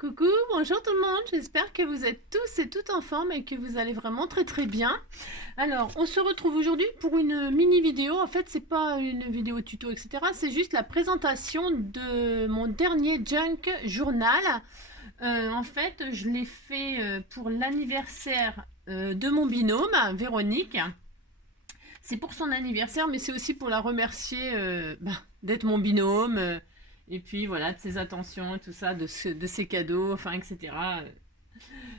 Coucou, bonjour tout le monde, j'espère que vous êtes tous et toutes en forme et que vous allez vraiment très bien. Alors, on se retrouve aujourd'hui pour une mini vidéo, en fait c'est pas une vidéo tuto etc, c'est juste la présentation de mon dernier junk journal. En fait, je l'ai fait pour l'anniversaire de mon binôme, Véronique. C'est pour son anniversaire, mais c'est aussi pour la remercier d'être mon binôme, et puis voilà, de ses attentions, tout ça, de ses cadeaux, enfin, etc.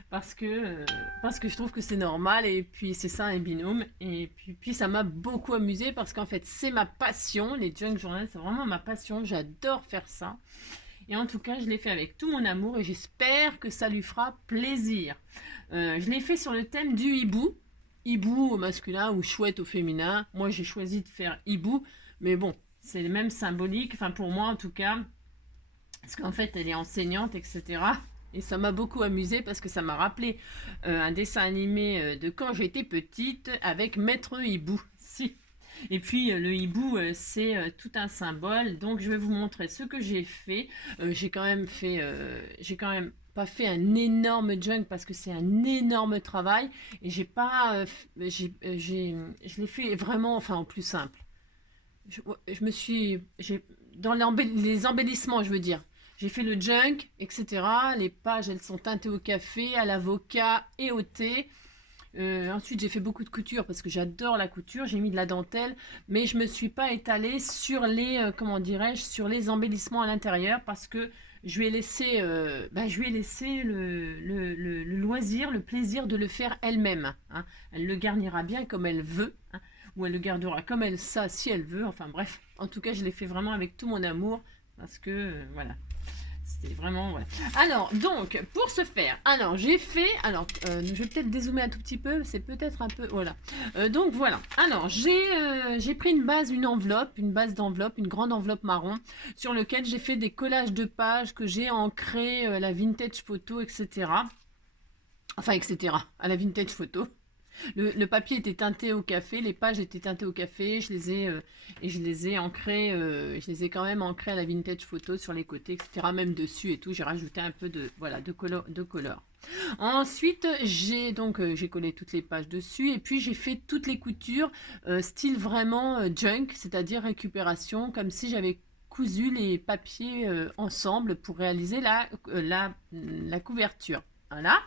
Parce que, parce que je trouve que c'est normal, et puis c'est ça un binôme. Et puis ça m'a beaucoup amusé parce qu'en fait, c'est ma passion. Les junk journals, c'est vraiment ma passion. J'adore faire ça. Et en tout cas, je l'ai fait avec tout mon amour et j'espère que ça lui fera plaisir. Je l'ai fait sur le thème du hibou. Hibou au masculin ou chouette au féminin. Moi, j'ai choisi de faire hibou, mais bon, c'est le même symbolique, enfin pour moi en tout cas, parce qu'en fait, elle est enseignante, etc. Et ça m'a beaucoup amusé parce que ça m'a rappelé un dessin animé de quand j'étais petite avec Maître Hibou. Si. Et puis le hibou, c'est tout un symbole. Donc je vais vous montrer ce que j'ai fait. J'ai quand même pas fait un énorme junk parce que c'est un énorme travail et j'ai pas, je l'ai fait vraiment, enfin en plus simple. Je me suis, dans les embellissements, je veux dire. J'ai fait le junk, etc. Les pages, elles sont teintées au café, à l'avocat et au thé. Ensuite, j'ai fait beaucoup de couture parce que j'adore la couture. J'ai mis de la dentelle, mais je me suis pas étalée sur les, comment dirais-je, sur les embellissements à l'intérieur parce que je lui ai laissé le loisir, le plaisir de le faire elle-même. Hein. Elle le garnira bien comme elle veut, hein, ou elle le gardera comme elle ça si elle veut. Enfin bref, en tout cas, je l'ai fait vraiment avec tout mon amour parce que voilà. C'était vraiment, ouais. Alors, donc, pour ce faire, alors, j'ai fait, alors, je vais peut-être dézoomer un tout petit peu, c'est peut-être un peu, voilà. Donc, voilà. Alors, j'ai pris une base d'enveloppe, une grande enveloppe marron, sur lequel j'ai fait des collages de pages que j'ai ancré la vintage photo, etc. Enfin, etc. À la vintage photo. Le papier était teinté au café, les pages étaient teintées au café, je les ai ancrées, je les ai quand même ancrées à la vintage photo sur les côtés, etc. Même dessus et tout, j'ai rajouté un peu de, voilà, de color. Ensuite, j'ai collé toutes les pages dessus et puis j'ai fait toutes les coutures style vraiment junk, c'est-à-dire récupération, comme si j'avais cousu les papiers ensemble pour réaliser la couverture. Voilà.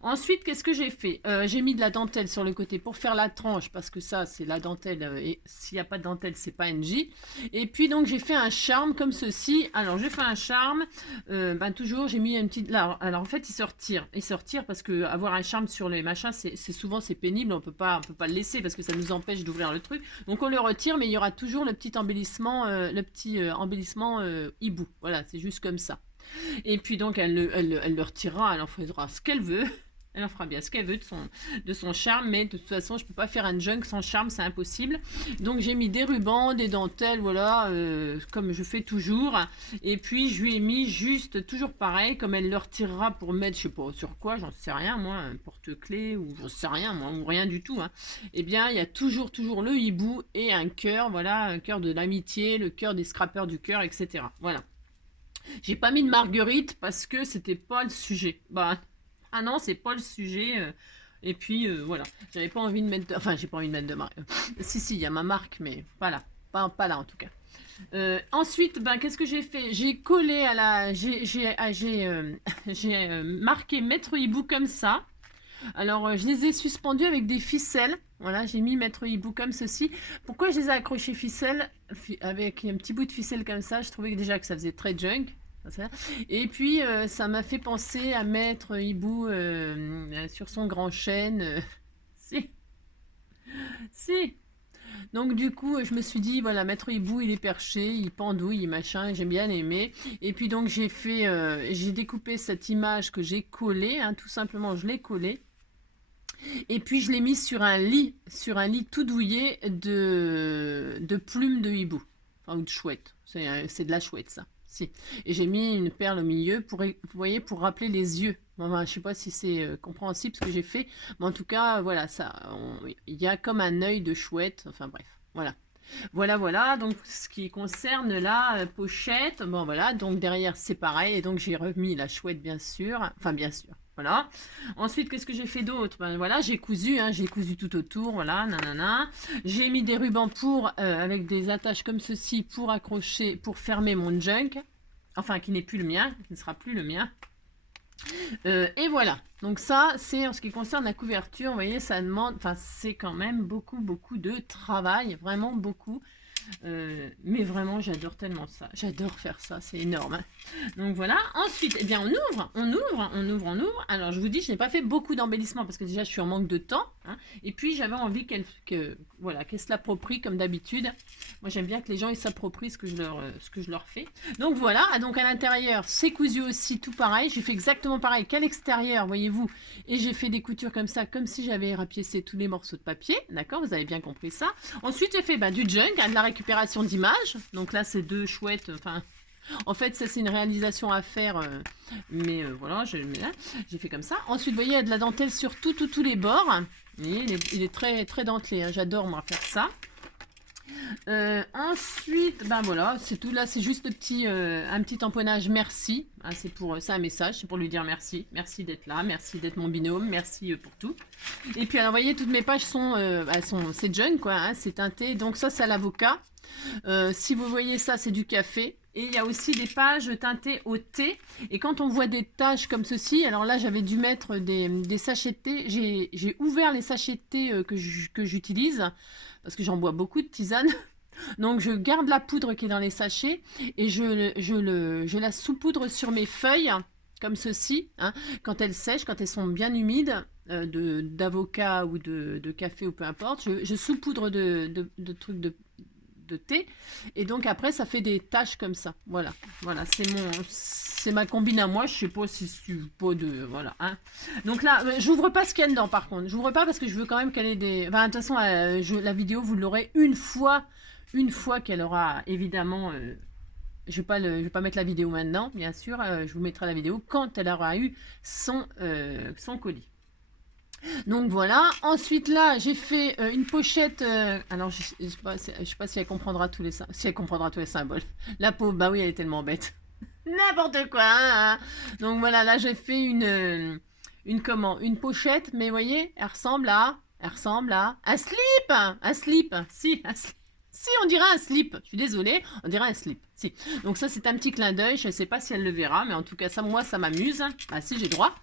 Ensuite, qu'est-ce que j'ai fait? J'ai mis de la dentelle sur le côté pour faire la tranche, parce que ça, c'est la dentelle, et s'il n'y a pas de dentelle, c'est pas NJ. Et puis, donc, j'ai fait un charme comme ceci. Alors, j'ai fait un charme, toujours, j'ai mis une petite... Alors, en fait, il se retire parce que avoir un charme sur les machins, c'est souvent, c'est pénible, on peut pas le laisser parce que ça nous empêche d'ouvrir le truc. Donc, on le retire, mais il y aura toujours le petit embellissement, hibou. Voilà, c'est juste comme ça. Et puis donc elle le retirera, elle en fera ce qu'elle veut. Elle en fera bien ce qu'elle veut de son charme, mais de toute façon, je peux pas faire un junk sans charme, c'est impossible. Donc j'ai mis des rubans, des dentelles, voilà, comme je fais toujours. Et puis je lui ai mis juste, toujours pareil, comme elle le retirera pour mettre, je sais pas sur quoi, j'en sais rien, moi, un porte-clés, ou j'en sais rien, moi, ou rien du tout. Hein. Eh bien, il y a toujours le hibou et un cœur, voilà, un cœur de l'amitié, le cœur des scrappers du cœur, etc. Voilà. J'ai pas mis de marguerite parce que c'était pas le sujet. Bah, ah non, c'est pas le sujet. Et puis voilà, j'avais pas envie de mettre. Enfin, j'ai pas envie de mettre de marque. Si, il y a ma marque, mais pas là. Pas là en tout cas. Ensuite, qu'est-ce que j'ai fait? J'ai collé à la. J'ai marqué Maître Hibou comme ça. Alors, je les ai suspendus avec des ficelles. Voilà, j'ai mis Maître Hibou comme ceci. Pourquoi je les ai accrochés ficelles avec un petit bout de ficelle comme ça? Je trouvais déjà que ça faisait très junk. Et puis, ça m'a fait penser à Maître Hibou sur son grand chêne. Si, si. Donc du coup, je me suis dit, voilà, Maître Hibou, il est perché, il pendouille, machin, j'ai bien aimé. Et puis donc j'ai découpé cette image que j'ai collée, hein, tout simplement, je l'ai collée. Et puis je l'ai mis sur un lit tout douillet de plumes de hibou, enfin ou de chouette. C'est de la chouette ça. Si. Et j'ai mis une perle au milieu pour, vous voyez, pour rappeler les yeux. Enfin, je sais pas si c'est compréhensible ce que j'ai fait, mais en tout cas, voilà, ça, il y a comme un œil de chouette. Enfin bref, voilà. Voilà, voilà, donc ce qui concerne la pochette, bon voilà, donc derrière c'est pareil, et donc j'ai remis la chouette bien sûr, enfin bien sûr, voilà. Ensuite, qu'est-ce que j'ai fait d'autre? Ben voilà, j'ai cousu tout autour, voilà, nanana. J'ai mis des rubans avec des attaches comme ceci pour accrocher, pour fermer mon junk, enfin qui n'est plus le mien, qui ne sera plus le mien. Et voilà, donc ça c'est en ce qui concerne la couverture, vous voyez ça demande, enfin c'est quand même beaucoup de travail, vraiment beaucoup. Mais vraiment, j'adore tellement ça. J'adore faire ça, c'est énorme. Hein. Donc voilà. Ensuite, eh bien, on ouvre. Alors, je vous dis, je n'ai pas fait beaucoup d'embellissement parce que déjà, je suis en manque de temps. Hein. Et puis, j'avais envie qu'elle se l'approprie comme d'habitude. Moi, j'aime bien que les gens ils s'approprient ce que je leur fais. Donc voilà. Donc à l'intérieur, c'est cousu aussi, tout pareil. J'ai fait exactement pareil qu'à l'extérieur, voyez-vous. Et j'ai fait des coutures comme ça, comme si j'avais rapiécé tous les morceaux de papier. D'accord, vous avez bien compris ça. Ensuite, j'ai fait du junk, hein, de la récupération d'images. Donc là, c'est deux chouettes. Enfin, en fait, ça, c'est une réalisation à faire. Mais voilà, j'ai fait comme ça. Ensuite, vous voyez, il y a de la dentelle sur tous les bords. Vous voyez, il est très dentelé. Hein. J'adore, moi, faire ça. Ensuite, ben voilà, c'est tout. Là, c'est juste un petit tamponnage merci. Hein, c'est un message, c'est pour lui dire merci. Merci d'être là, merci d'être mon binôme, merci pour tout. Et puis, alors, vous voyez, toutes mes pages c'est jeune, quoi. Hein, c'est teinté. Donc ça, c'est à l'avocat. Si vous voyez ça, c'est du café. Et il y a aussi des pages teintées au thé. Et quand on voit des taches comme ceci, alors là, j'avais dû mettre des sachets de thé. J'ai ouvert les sachets de thé que j'utilise parce que j'en bois beaucoup de tisane. Donc je garde la poudre qui est dans les sachets et je la saupoudre sur mes feuilles comme ceci, hein, quand elles sèchent, quand elles sont bien humides, d'avocat ou de café ou peu importe, je saupoudre de trucs de thé et donc après ça fait des taches comme ça. Voilà, c'est ma combine à moi. Je sais pas si c'est pas de voilà. Hein. Donc là, j'ouvre pas ce qu'il y a dedans par contre. J'ouvre pas parce que je veux quand même qu'elle ait des. Enfin, de toute façon, la vidéo vous l'aurez une fois qu'elle aura évidemment. Je vais pas mettre la vidéo maintenant, bien sûr. Je vous mettrai la vidéo quand elle aura eu son colis. Donc voilà. Ensuite là, j'ai fait une pochette. Alors je sais pas si elle comprendra tous les symboles. La pauvre, bah oui, elle est tellement bête. N'importe quoi. Hein. Donc voilà, là j'ai fait une pochette, mais vous voyez, elle ressemble à un slip, si, un slip. Si, on dirait un slip. Je suis désolée, on dirait un slip. Si. Donc ça, c'est un petit clin d'œil. Je ne sais pas si elle le verra, mais en tout cas, ça, moi, ça m'amuse. Ah si, j'ai droit.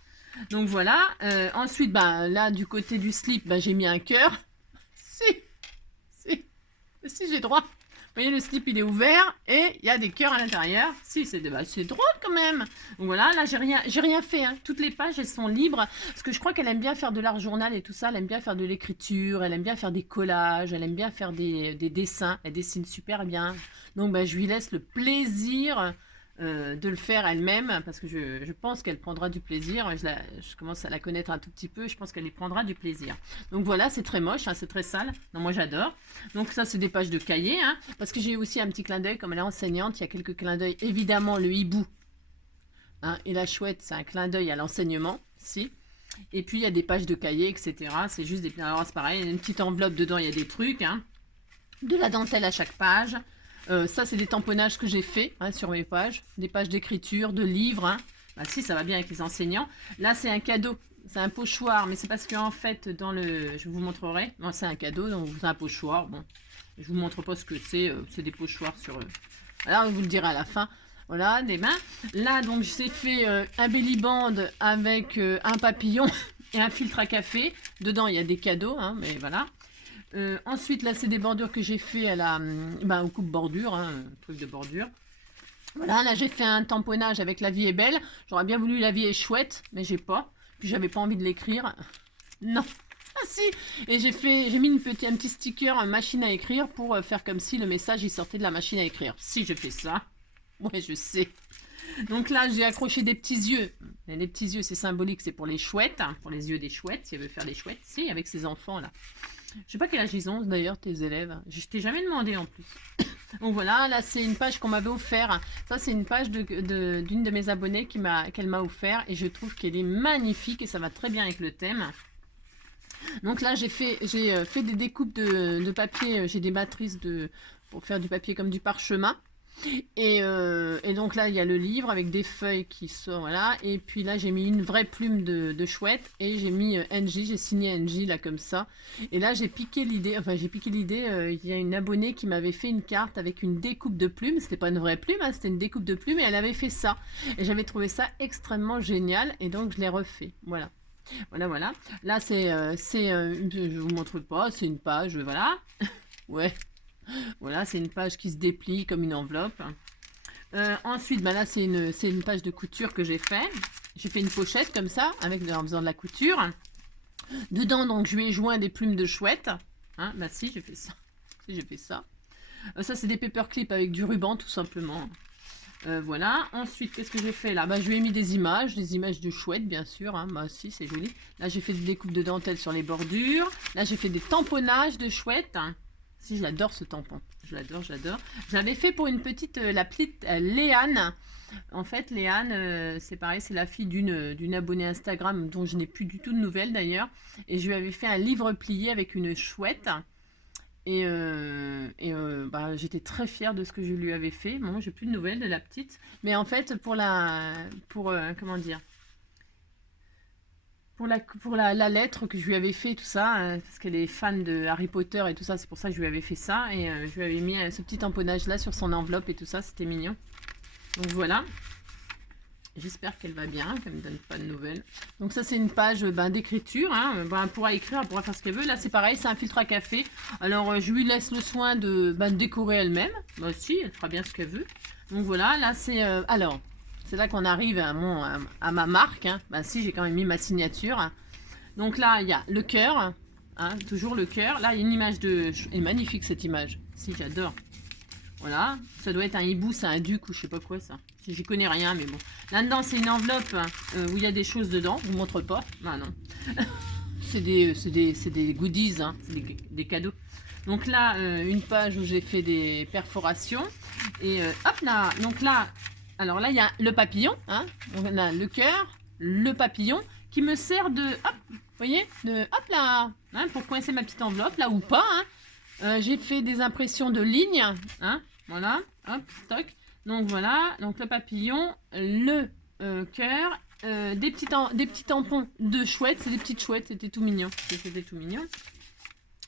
Donc voilà. Ensuite, là, du côté du slip, j'ai mis un cœur. Si, j'ai droit. Vous voyez, le slip, il est ouvert et il y a des cœurs à l'intérieur. Si, c'est drôle quand même. Donc voilà, là, j'ai rien fait. Hein. Toutes les pages, elles sont libres. Parce que je crois qu'elle aime bien faire de l'art journal et tout ça. Elle aime bien faire de l'écriture. Elle aime bien faire des collages. Elle aime bien faire des dessins. Elle dessine super bien. Donc, je lui laisse le plaisir de le faire elle-même. Parce que je pense qu'elle prendra du plaisir. Je commence à la connaître un tout petit peu. Je pense qu'elle y prendra du plaisir. Donc voilà, c'est très moche. Hein, c'est très sale. Non, moi, j'adore. Donc ça, c'est des pages de cahier. Hein, parce que j'ai aussi un petit clin d'œil. Comme elle est enseignante, il y a quelques clins d'œil. Évidemment, le hibou hein, et la chouette, c'est un clin d'œil à l'enseignement. Si. Et puis, il y a des pages de cahier, etc. C'est juste des... Alors, c'est pareil. Il y a une petite enveloppe dedans. Il y a des trucs. Hein, de la dentelle à chaque page. Ça, c'est des tamponnages que j'ai fait hein, sur mes pages. Des pages d'écriture, de livres. Hein. Si, ça va bien avec les enseignants. Là, c'est un cadeau. C'est un pochoir, mais c'est parce qu'en fait, je vous montrerai. Non, c'est un cadeau, donc c'est un pochoir. Bon, je vous montre pas ce que c'est. C'est des pochoirs sur... Alors, je vous le dirai à la fin. Voilà, des mains. Là, donc, j'ai fait un belly band avec un papillon et un filtre à café. Dedans, il y a des cadeaux, hein, mais voilà. Ensuite, là, c'est des bordures que j'ai fait au coupe-bordure, hein, truc de bordure. Voilà, là, j'ai fait un tamponnage avec La vie est belle. J'aurais bien voulu La vie est chouette, mais j'ai pas. Puis, j'avais pas envie de l'écrire. Non. Ah si. Et j'ai mis un petit sticker machine à écrire pour faire comme si le message, il sortait de la machine à écrire. Si, j'ai fait ça. Ouais, je sais. Donc là, j'ai accroché des petits yeux. Et les petits yeux, c'est symbolique, c'est pour les chouettes, hein, pour les yeux des chouettes, si elle veut faire des chouettes. Si, avec ses enfants, là. Je sais pas quel âge ils ont d'ailleurs tes élèves. Je t'ai jamais demandé en plus. Donc voilà, là c'est une page qu'on m'avait offert. Ça c'est une page d'une de mes abonnées qu'elle m'a offert et je trouve qu'elle est magnifique et ça va très bien avec le thème. Donc là, j'ai fait des découpes de papier. J'ai des matrices pour faire du papier comme du parchemin. Et donc là, il y a le livre avec des feuilles qui sont, voilà. Et puis là, j'ai mis une vraie plume de chouette et j'ai mis NJ, j'ai signé NJ là comme ça. Et là, j'ai piqué l'idée, il y a une abonnée qui m'avait fait une carte avec une découpe de plume. C'était pas une vraie plume, hein, c'était une découpe de plume et elle avait fait ça. Et j'avais trouvé ça extrêmement génial et donc je l'ai refait. Voilà. Voilà, voilà. Là, je vous montre pas, c'est une page, voilà. Ouais. Voilà, c'est une page qui se déplie comme une enveloppe. Ensuite, bah là, c'est une page de couture que j'ai fait. J'ai fait une pochette comme ça, en faisant de la couture. Dedans, donc, je lui ai joint des plumes de chouette. Hein, bah si, j'ai fait ça. Si, j'ai fait ça. Ça, c'est des paperclips avec du ruban, tout simplement. Voilà. Ensuite, qu'est-ce que j'ai fait là? Bah, je lui ai mis des images de chouette, bien sûr. Hein. Bah si, c'est joli. Là, j'ai fait des découpes de dentelle sur les bordures. Là, j'ai fait des tamponnages de chouette. Si, j'adore ce tampon. Je l'adore, j'adore. Je l'avais fait pour une petite, la petite Léane. En fait, Léane, c'est pareil, c'est la fille d'une abonnée Instagram dont je n'ai plus du tout de nouvelles d'ailleurs. Et je lui avais fait un livre plié avec une chouette. Bah, j'étais très fière de ce que je lui avais fait. Bon, j'ai plus de nouvelles de la petite. Mais en fait, comment dire, la lettre que je lui avais fait, tout ça, parce qu'elle est fan de Harry Potter et tout ça, c'est pour ça que je lui avais fait ça. Et je lui avais mis ce petit tamponnage là sur son enveloppe et tout ça, c'était mignon. Donc voilà. J'espère qu'elle va bien, qu'elle ne me donne pas de nouvelles. Donc ça, c'est une page d'écriture. Hein. Elle pourra écrire, elle pourra faire ce qu'elle veut. Là, c'est pareil, c'est un filtre à café. Alors, je lui laisse le soin de décorer elle-même. Moi aussi, elle fera bien ce qu'elle veut. Donc voilà, là, c'est... alors, c'est là qu'on arrive à ma marque. Hein. Bah si, j'ai quand même mis ma signature. Donc là, il y a le cœur. Hein, toujours le cœur. Là, il y a une image de... Elle est magnifique, cette image. Si, j'adore. Voilà, ça doit être un hibou, c'est un duc ou je sais pas quoi ça. J'y connais rien, mais bon. Là-dedans, c'est une enveloppe où il y a des choses dedans. Je vous montre pas. Ah non. c'est des goodies, hein. C'est des cadeaux. Donc là, une page où j'ai fait des perforations. Et hop là, donc là, alors là, il y a le papillon. Hein. Donc on a le cœur, le papillon, qui me sert de, hop, vous voyez, de, hop là, hein, pour coincer ma petite enveloppe, là ou pas, hein. J'ai fait des impressions de lignes, hein, voilà, hop, stock. Donc voilà, donc le papillon, le cœur, des petits tampons de chouettes, c'est des petites chouettes, c'était tout mignon, c'était tout mignon.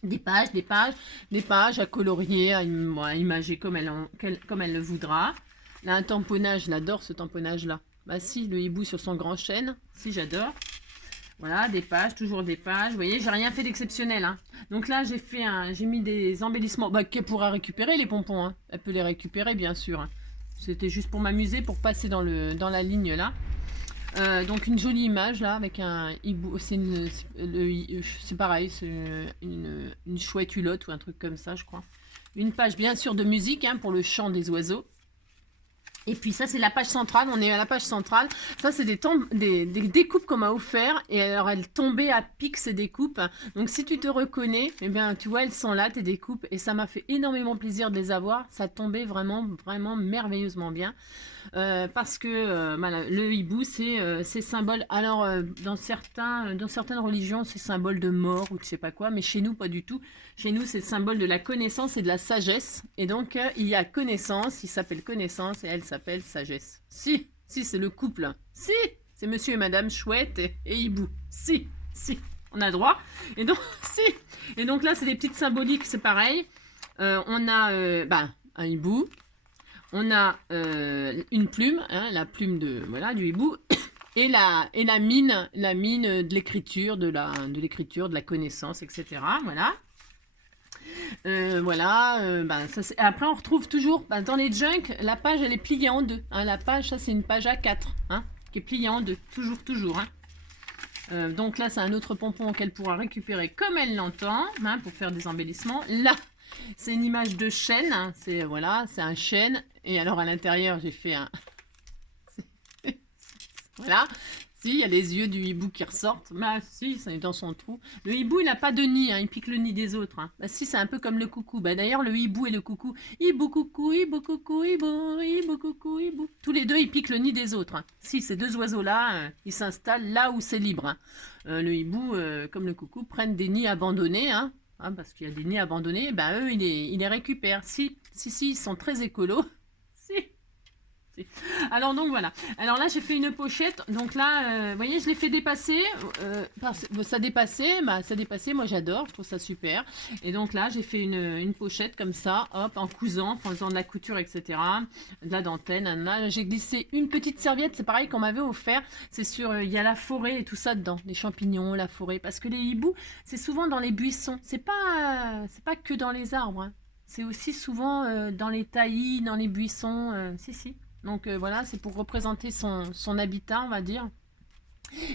Des pages à colorier, à imager comme elle le voudra. Là, un tamponnage, j'adore ce tamponnage là. Bah si, le hibou sur son grand chêne, si j'adore. Voilà, des pages, toujours des pages. Vous voyez, j'ai rien fait d'exceptionnel. Hein. Donc là, j'ai mis des embellissements. Bah, qu'elle pourra récupérer les pompons. Hein. Elle peut les récupérer, bien sûr. Hein. C'était juste pour m'amuser, pour passer dans la ligne là. Donc une jolie image là, avec un hibou. C'est pareil, c'est une chouette hulotte ou un truc comme ça, je crois. Une page, bien sûr, de musique hein, pour le chant des oiseaux. Et puis ça, c'est la page centrale. On est à la page centrale. Ça, c'est des découpes qu'on m'a offert. Et alors, elles tombaient à pic, ces découpes. Donc, si tu te reconnais, eh bien, tu vois, elles sont là, tes découpes. Et ça m'a fait énormément plaisir de les avoir. Ça tombait vraiment, vraiment merveilleusement bien. Parce que voilà, le hibou, c'est symbole. Alors, dans certaines religions, c'est symbole de mort ou de je sais pas quoi. Mais chez nous, pas du tout. Chez nous, c'est le symbole de la connaissance et de la sagesse. Et donc, il y a connaissance, il s'appelle connaissance et elle s'appelle sagesse. Si, c'est le couple. Si, c'est monsieur et madame chouette et hibou. Si, on a droit. Et donc, si. Et donc là, c'est des petites symboliques, c'est pareil. On a un hibou. On a une plume, hein, la plume du hibou. Et la mine de l'écriture, de la connaissance, etc. Voilà. Après, on retrouve toujours dans les junk, la page elle est pliée en deux. Hein, la page, ça c'est une page A4 hein, qui est pliée en deux, toujours. Hein. Donc là, c'est un autre pompon qu'elle pourra récupérer comme elle l'entend hein, pour faire des embellissements. Là, c'est une image de chêne. Hein, c'est un chêne. Et alors à l'intérieur, j'ai fait un. Voilà, Si, il y a les yeux du hibou qui ressortent. Bah si, ça est dans son trou. Le hibou, il n'a pas de nid, hein, il pique le nid des autres. Hein. Bah si, c'est un peu comme le coucou. Bah d'ailleurs, le hibou et le coucou, hibou coucou, hibou coucou, hibou coucou, hibou. Tous les deux, ils piquent le nid des autres. Hein. Si, ces deux oiseaux-là, ils s'installent là où c'est libre. Hein. Le hibou, comme le coucou, prennent des nids abandonnés, hein, parce qu'il y a des nids abandonnés, bah eux, ils les récupèrent. Si, ils sont très écolos. Si. Alors donc voilà. Alors là j'ai fait une pochette. Donc là, vous voyez, je l'ai fait dépasser. Ça dépassait. Moi j'adore. Je trouve ça super. Et donc là j'ai fait une pochette comme ça, hop, en cousant, en faisant de la couture, etc. De la dentelle. Là j'ai glissé une petite serviette. C'est pareil qu'on m'avait offert. C'est sur, il y a la forêt et tout ça dedans, les champignons, la forêt. Parce que les hiboux, c'est souvent dans les buissons. C'est pas que dans les arbres. Hein. C'est aussi souvent dans les taillis, dans les buissons. Si. Donc voilà, c'est pour représenter son habitat, on va dire.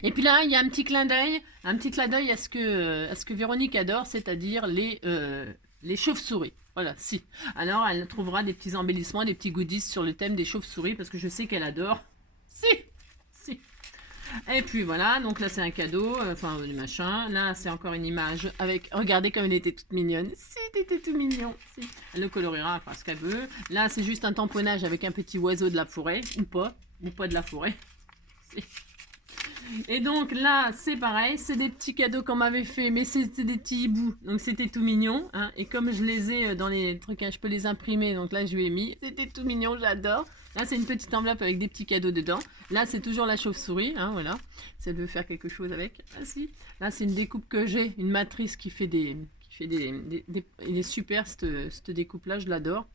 Et puis là, il y a un petit clin d'œil à ce que Véronique adore, c'est-à-dire les chauves-souris. Voilà, si. Alors, elle trouvera des petits embellissements, des petits goodies sur le thème des chauves-souris, parce que je sais qu'elle adore. Si. Et puis voilà, donc là c'est un cadeau, du machin. Là c'est encore une image avec, regardez comme elle était toute mignonne. Si, t'étais tout mignon. Si. Elle le coloriera, enfin ce qu'elle veut. Là c'est juste un tamponnage avec un petit oiseau de la forêt, ou pas de la forêt. Si. Et donc là c'est pareil, c'est des petits cadeaux qu'on m'avait fait, mais c'était des petits hiboux, donc c'était tout mignon. Hein. Et comme je les ai dans les trucs, hein, je peux les imprimer, donc là je lui ai mis, c'était tout mignon, j'adore. Là, c'est une petite enveloppe avec des petits cadeaux dedans. Là, c'est toujours la chauve-souris, hein, voilà. Si elle veut faire quelque chose avec. Ah, si. Là, c'est une découpe que j'ai, une matrice qui fait des... Il est super, cette découpe-là, je l'adore.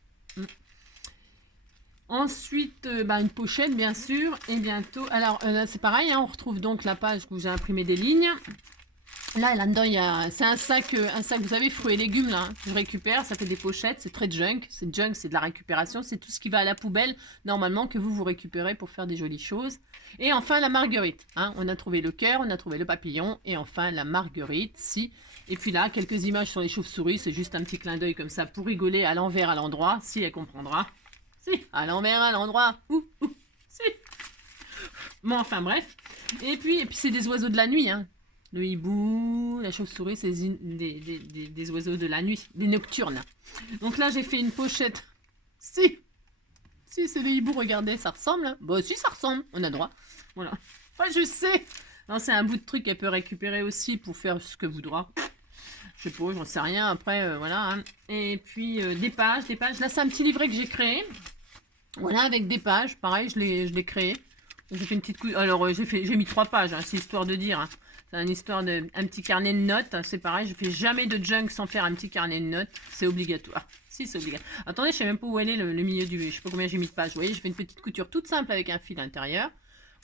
Ensuite, une pochette, bien sûr. Et bientôt... Alors, là, c'est pareil, hein, on retrouve donc la page où j'ai imprimé des lignes. Là-dedans, c'est un sac, vous savez, fruits et légumes, là, que je récupère. Ça fait des pochettes, c'est très junk. C'est de la récupération. C'est tout ce qui va à la poubelle, normalement, que vous récupérez pour faire des jolies choses. Et enfin, la marguerite. Hein. On a trouvé le cœur, on a trouvé le papillon. Et enfin, la marguerite, si. Et puis là, quelques images sur les chauves-souris. C'est juste un petit clin d'œil comme ça pour rigoler à l'envers, à l'endroit. Si, elle comprendra. Si, à l'envers, à l'endroit. Si. Bon, enfin, bref. Et puis c'est des oiseaux de la nuit, hein. Le hibou, la chauve-souris, c'est des oiseaux de la nuit, des nocturnes. Donc là, j'ai fait une pochette. Si, c'est des hiboux, regardez, ça ressemble. Hein. Bah si, ça ressemble, on a droit. Voilà. Ouais, je sais. C'est un bout de truc qu'elle peut récupérer aussi pour faire ce que voudra. Je sais pas, j'en sais rien. Après, voilà. Hein. Et puis, des pages. Là, c'est un petit livret que j'ai créé. Voilà, avec des pages. Pareil, je l'ai créé. J'ai fait une petite couche. Alors, j'ai mis 3 pages, hein, c'est histoire de dire. Hein. C'est une histoire d'un petit carnet de notes. C'est pareil, je fais jamais de junk sans faire un petit carnet de notes. C'est obligatoire. Si, c'est obligatoire. Attendez, je sais même pas où elle est, le milieu du... Je sais pas combien j'ai mis de pages. Vous voyez, je fais une petite couture toute simple avec un fil intérieur.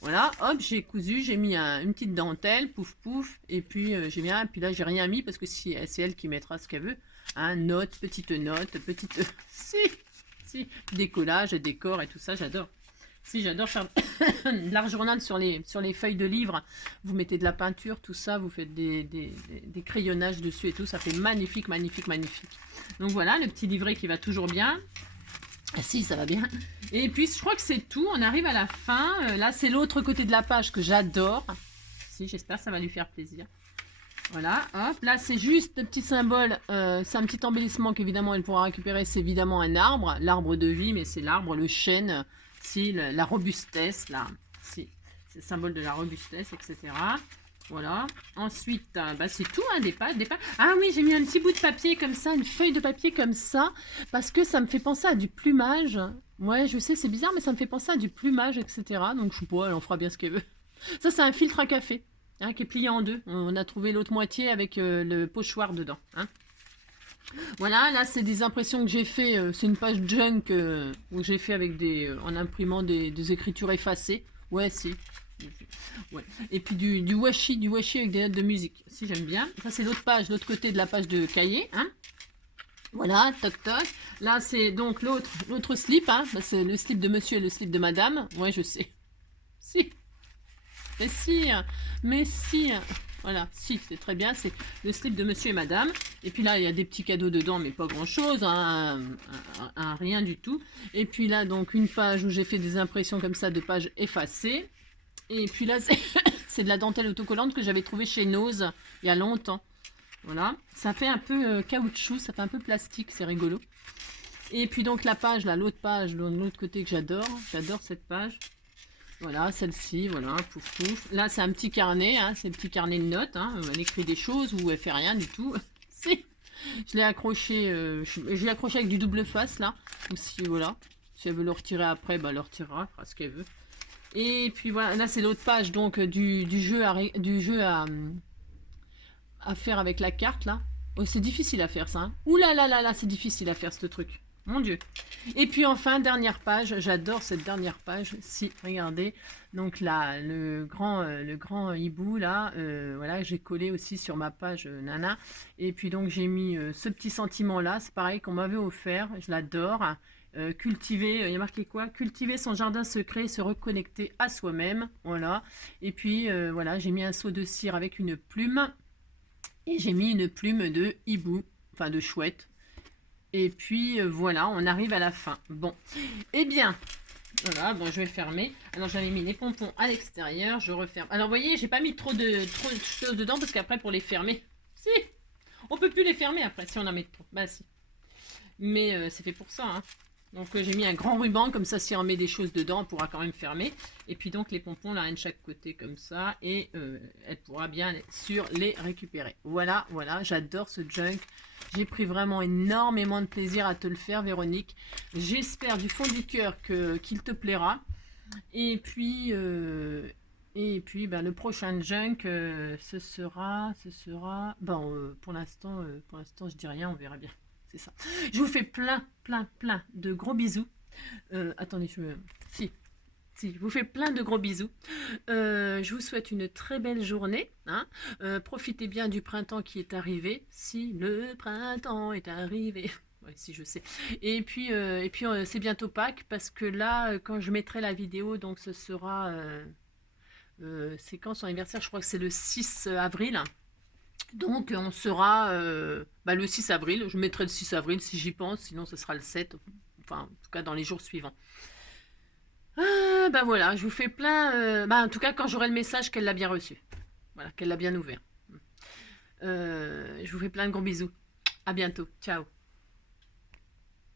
Voilà, hop, j'ai cousu, j'ai mis une petite dentelle, pouf pouf. Et puis, j'ai bien... Puis là, j'ai rien mis parce que c'est elle qui mettra ce qu'elle veut. Hein, petite... si. Décollage, décor et tout ça, j'adore. Si, j'adore faire de l'art journal sur les feuilles de livres. Vous mettez de la peinture, tout ça, vous faites des crayonnages dessus et tout. Ça fait magnifique. Donc voilà, le petit livret qui va toujours bien. Ah si, ça va bien. Et puis, je crois que c'est tout. On arrive à la fin. Là, c'est l'autre côté de la page que j'adore. Si, j'espère que ça va lui faire plaisir. Voilà, hop. Là, c'est juste le petit symbole. C'est un petit embellissement qu'évidemment, elle pourra récupérer. C'est évidemment un arbre. L'arbre de vie, mais c'est l'arbre, le chêne. Si, la robustesse, là, si, c'est le symbole de la robustesse, etc. Voilà. Ensuite, c'est tout, hein, des pages. Ah oui, j'ai mis un petit bout de papier comme ça, une feuille de papier comme ça, parce que ça me fait penser à du plumage. Ouais, je sais, c'est bizarre, mais ça me fait penser à du plumage, etc. Donc, je sais pas, elle en fera bien ce qu'elle veut. Ça, c'est un filtre à café, hein, qui est plié en deux. On a trouvé l'autre moitié avec le pochoir dedans, hein. Voilà, là c'est des impressions que j'ai fait, c'est une page junk où j'ai fait avec en imprimant des écritures effacées. Ouais, si. Ouais. Et puis du washi avec des notes de musique. Si, j'aime bien. Ça c'est l'autre page, l'autre côté de la page de cahier. Hein. Voilà, toc toc. Là c'est donc l'autre slip. Hein. C'est le slip de monsieur et le slip de madame. Ouais, je sais. Si. Mais si. Voilà, si, c'est très bien, c'est le slip de monsieur et madame. Et puis là, il y a des petits cadeaux dedans, mais pas grand-chose, hein, rien du tout. Et puis là, donc, une page où j'ai fait des impressions comme ça de pages effacées. Et puis là, C'est de la dentelle autocollante que j'avais trouvé chez Nose il y a longtemps. Voilà, ça fait un peu caoutchouc, ça fait un peu plastique, c'est rigolo. Et puis donc la page, là, l'autre page, de l'autre côté que j'adore cette page. Voilà, celle-ci, voilà, pouf pouf. Là, c'est un petit carnet, hein, c'est un petit carnet de notes. Hein, elle écrit des choses ou elle fait rien du tout. Si, je l'ai accroché, avec du double face là. Aussi, voilà. Si elle veut le retirer après, bah, elle le retirera, elle fera ce qu'elle veut. Et puis voilà, là c'est l'autre page donc du jeu à faire avec la carte là. Oh, c'est difficile à faire ça. Hein. Ouh là là là là, c'est difficile à faire ce truc. Mon Dieu. Et puis enfin, dernière page. J'adore cette dernière page. Si, regardez. Donc là, le grand hibou là, voilà, j'ai collé aussi sur ma page Nana. Et puis donc j'ai mis ce petit sentiment là. C'est pareil qu'on m'avait offert. Je l'adore. Cultiver, il y a marqué quoi? Cultiver son jardin secret, se reconnecter à soi-même. Voilà. Et puis voilà, j'ai mis un seau de cire avec une plume. Et j'ai mis une plume de hibou, enfin de chouette. Et puis voilà, on arrive à la fin. Bon, eh bien, voilà, bon, je vais fermer. Alors j'avais mis les pompons à l'extérieur, je referme. Alors vous voyez, j'ai pas mis trop de choses dedans parce qu'après pour les fermer, si, on peut plus les fermer après si on en met trop. Bah si. Mais c'est fait pour ça, hein. Donc j'ai mis un grand ruban, comme ça si on met des choses dedans, on pourra quand même fermer. Et puis donc les pompons là, un de chaque côté comme ça, et elle pourra bien sûr les récupérer. Voilà, voilà, j'adore ce junk. J'ai pris vraiment énormément de plaisir à te le faire, Véronique. J'espère du fond du cœur qu'il te plaira. Et puis ben, le prochain junk, ce sera, pour l'instant, je dis rien, on verra bien. C'est ça. Je vous fais plein de gros bisous. Attendez, si, je vous fais plein de gros bisous. Je vous souhaite une très belle journée. Hein. Profitez bien du printemps qui est arrivé. Si le printemps est arrivé. Ouais, si je sais. Et puis c'est bientôt Pâques parce que là, quand je mettrai la vidéo, donc ce sera... c'est quand son anniversaire? Je crois que c'est le 6 avril. Donc on sera le 6 avril, je mettrai le 6 avril si j'y pense, sinon ce sera le 7, enfin en tout cas dans les jours suivants. Ben voilà, je vous fais plein, en tout cas quand j'aurai le message qu'elle l'a bien reçu, voilà, qu'elle l'a bien ouvert. Je vous fais plein de gros bisous, à bientôt, ciao.